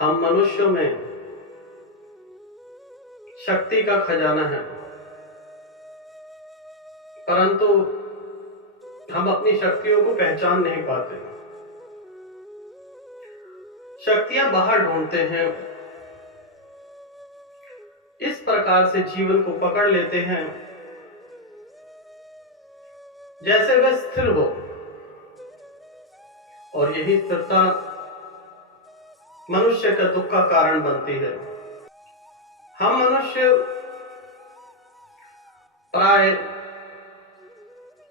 हम मनुष्यों में शक्ति का खजाना है, परंतु हम अपनी शक्तियों को पहचान नहीं पाते। शक्तियां बाहर ढूंढते हैं, इस प्रकार से जीवन को पकड़ लेते हैं जैसे वह स्थिर हो, और यही स्थिरता मनुष्य का दुख का कारण बनती है। हम मनुष्य प्राय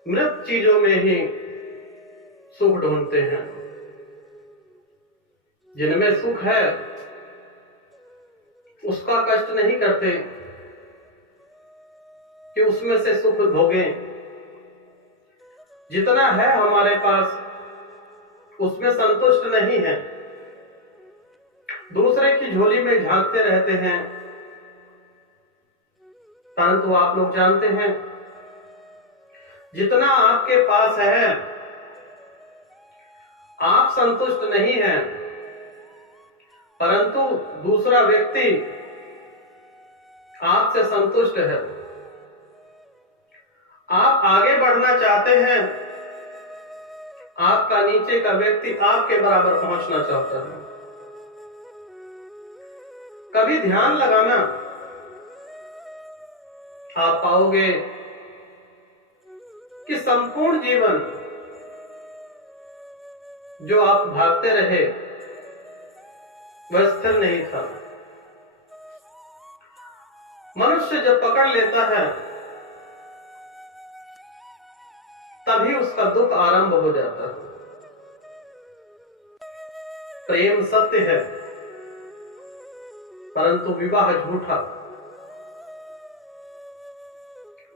मृत चीजों में ही सुख ढूंढते हैं। जिनमें सुख है उसका कष्ट नहीं करते कि उसमें से सुख भोगें। जितना है हमारे पास उसमें संतुष्ट नहीं है, दूसरे की झोली में झांकते रहते हैं। परंतु आप लोग जानते हैं, जितना आपके पास है आप संतुष्ट नहीं हैं, परंतु दूसरा व्यक्ति आपसे संतुष्ट है। आप आगे बढ़ना चाहते हैं, आपका नीचे का व्यक्ति आपके बराबर पहुंचना चाहता है। कभी ध्यान लगाना, आप पाओगे कि संपूर्ण जीवन जो आप भागते रहे वह स्थिर नहीं था। मनुष्य जब पकड़ लेता है तभी उसका दुख आरंभ हो जाता है। प्रेम सत्य है, परंतु विवाह झूठा।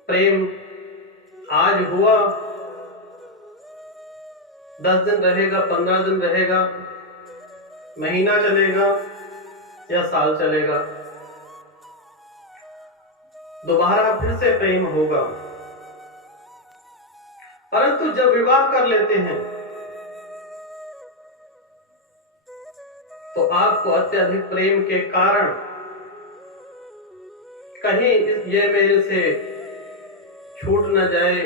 प्रेम आज हुआ, 10 दिन रहेगा, 15 दिन रहेगा, महीना चलेगा या साल चलेगा, दोबारा फिर से प्रेम होगा। परंतु जब विवाह कर लेते हैं तो आपको अत्यधिक प्रेम के कारण कहीं ये मेरे से छूट न जाए,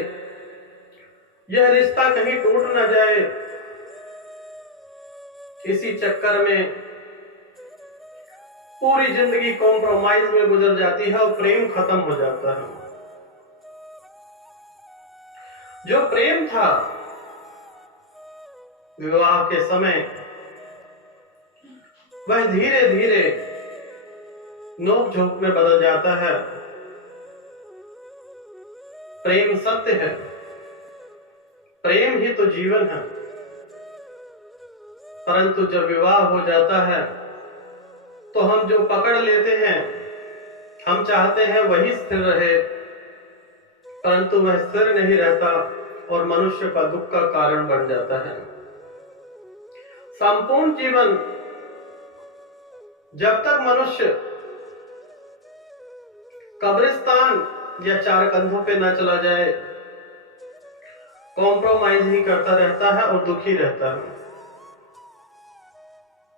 यह रिश्ता कहीं टूट न जाए, इसी चक्कर में पूरी जिंदगी कॉम्प्रोमाइज में गुजर जाती है और प्रेम खत्म हो जाता है। जो प्रेम था विवाह के समय, वह धीरे धीरे नोक झोंक में बदल जाता है। प्रेम सत्य है, प्रेम ही तो जीवन है। परंतु जब विवाह हो जाता है तो हम जो पकड़ लेते हैं, हम चाहते हैं वही स्थिर रहे, परंतु वह स्थिर नहीं रहता और मनुष्य का दुख का कारण बन जाता है। संपूर्ण जीवन जब तक मनुष्य कब्रिस्तान या चार कंधों पे न चला जाए, कॉम्प्रोमाइज ही करता रहता है और दुखी रहता है।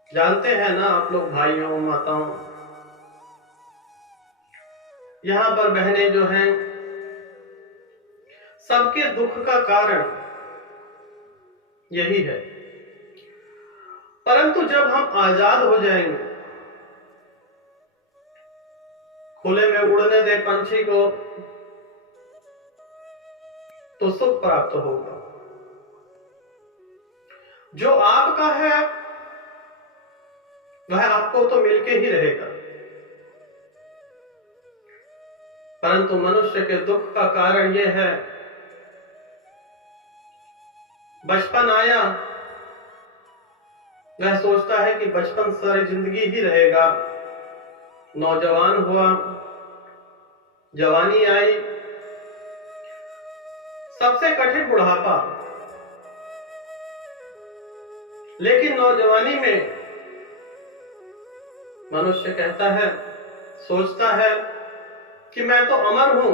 जानते हैं ना आप लोग भाइयों माताओं, यहां पर बहनें जो हैं, सबके दुख का कारण यही है। परंतु जब हम आजाद हो जाएंगे, खुले में उड़ने दे पंछी को, तो सुख प्राप्त होगा। जो आपका है वह आपको तो मिलके ही रहेगा, परंतु मनुष्य के दुख का कारण यह है, बचपन आया, वह सोचता है कि बचपन सारी जिंदगी ही रहेगा। नौजवान हुआ, जवानी आई, सबसे कठिन बुढ़ापा। लेकिन नौजवानी में मनुष्य कहता है, सोचता है कि मैं तो अमर हूं,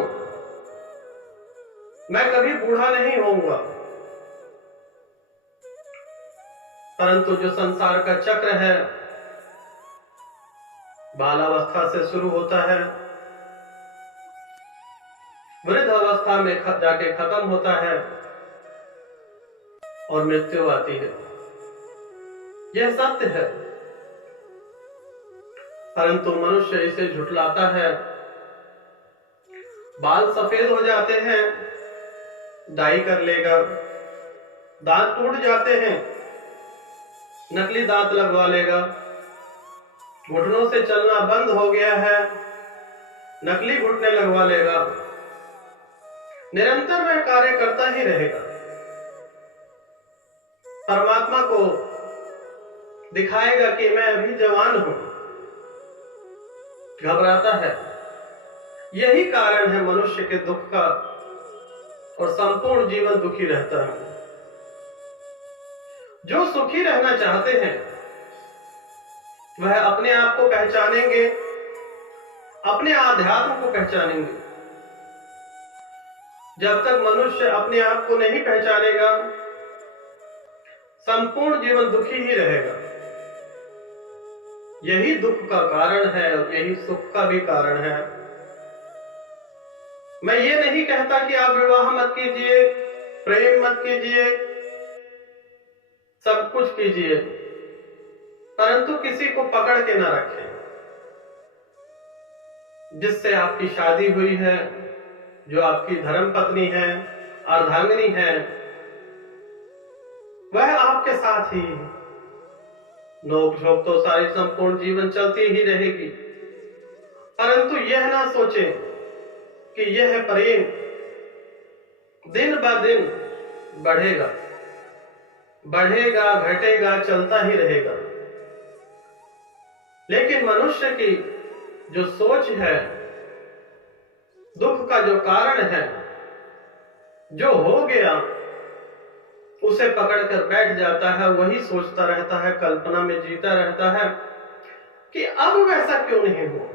मैं कभी बूढ़ा नहीं होऊंगा। परंतु जो संसार का चक्र है बालावस्था से शुरू होता है, वृद्ध अवस्था में जाके खत्म होता है और मृत्यु आती है। यह सत्य है, परंतु मनुष्य इसे झुठलाता है। बाल सफेद हो जाते हैं, डाई कर लेगा। दांत टूट जाते हैं, नकली दांत लगवा लेगा। घुटनों से चलना बंद हो गया है, नकली घुटने लगवा लेगा। निरंतर वह कार्य करता ही रहेगा। परमात्मा को दिखाएगा कि मैं अभी जवान हूं, घबराता है। यही कारण है मनुष्य के दुख का, और संपूर्ण जीवन दुखी रहता है। जो सुखी रहना चाहते हैं वह अपने आप को पहचानेंगे, अपने आध्यात्म को पहचानेंगे। जब तक मनुष्य अपने आप को नहीं पहचानेगा, संपूर्ण जीवन दुखी ही रहेगा। यही दुख का कारण है और यही सुख का भी कारण है। मैं ये नहीं कहता कि आप विवाह मत कीजिए, प्रेम मत कीजिए, सब कुछ कीजिए, परंतु किसी को पकड़ के ना रखें। जिससे आपकी शादी हुई है, जो आपकी धर्म पत्नी है, अर्धांगिनी है, वह आपके साथ ही नोक झोंक तो सारी संपूर्ण जीवन चलती ही रहेगी। परंतु यह ना सोचे कि यह प्रेम दिन ब दिन बढ़ेगा, बढ़ेगा, घटेगा, चलता ही रहेगा। लेकिन मनुष्य की जो सोच है, दुख का जो कारण है, जो हो गया उसे पकड़कर बैठ जाता है, वही सोचता रहता है, कल्पना में जीता रहता है कि अब वैसा क्यों नहीं हुआ।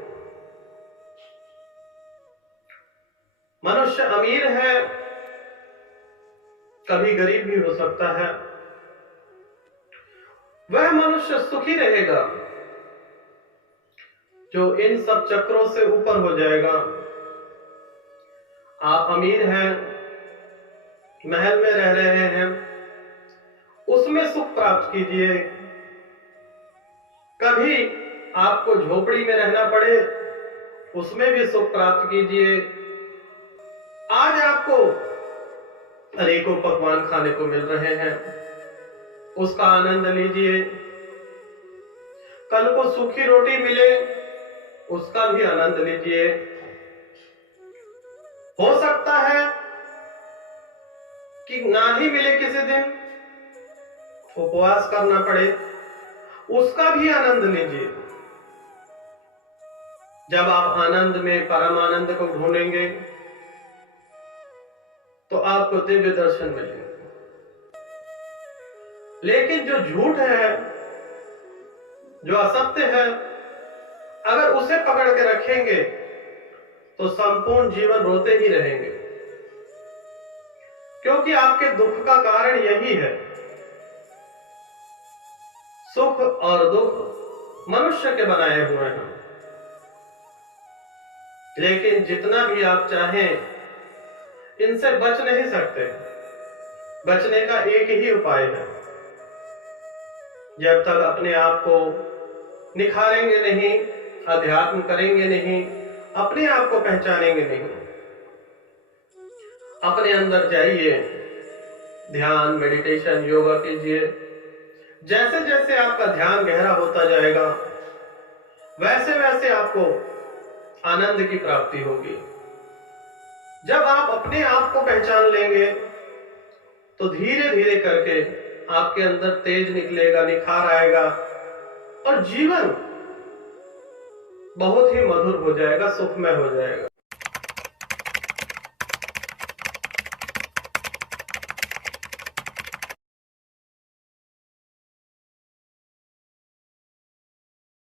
मनुष्य अमीर है, कभी गरीब भी हो सकता है। वह मनुष्य सुखी रहेगा जो इन सब चक्रों से ऊपर हो जाएगा। आप अमीर हैं, महल में रह रहे हैं, उसमें सुख प्राप्त कीजिए। कभी आपको झोपड़ी में रहना पड़े, उसमें भी सुख प्राप्त कीजिए। आज आपको अनेकों पकवान खाने को मिल रहे हैं, उसका आनंद लीजिए। कल को सूखी रोटी मिले, उसका भी आनंद लीजिए। हो सकता है कि ना ही मिले, किसी दिन उपवास करना पड़े, उसका भी आनंद लीजिए। जब आप आनंद में परम आनंद को ढूंढेंगे तो आपको दिव्य दर्शन मिलेंगे। लेकिन जो झूठ है, जो असत्य है, अगर उसे पकड़ के रखेंगे तो संपूर्ण जीवन रोते ही रहेंगे, क्योंकि आपके दुख का कारण यही है। सुख और दुख मनुष्य के बनाए हुए हैं, लेकिन जितना भी आप चाहें इनसे बच नहीं सकते। बचने का एक ही उपाय है, जब तक अपने आप को निखारेंगे नहीं, अध्यात्म करेंगे नहीं, अपने आप को पहचानेंगे नहीं, अपने अंदर जाइए, ध्यान, मेडिटेशन, योगा कीजिए। जैसे जैसे आपका ध्यान गहरा होता जाएगा, वैसे वैसे आपको आनंद की प्राप्ति होगी। जब आप अपने आप को पहचान लेंगे तो धीरे धीरे करके आपके अंदर तेज निकलेगा, निखार आएगा और जीवन बहुत ही मधुर हो जाएगा, सुखमय हो जाएगा।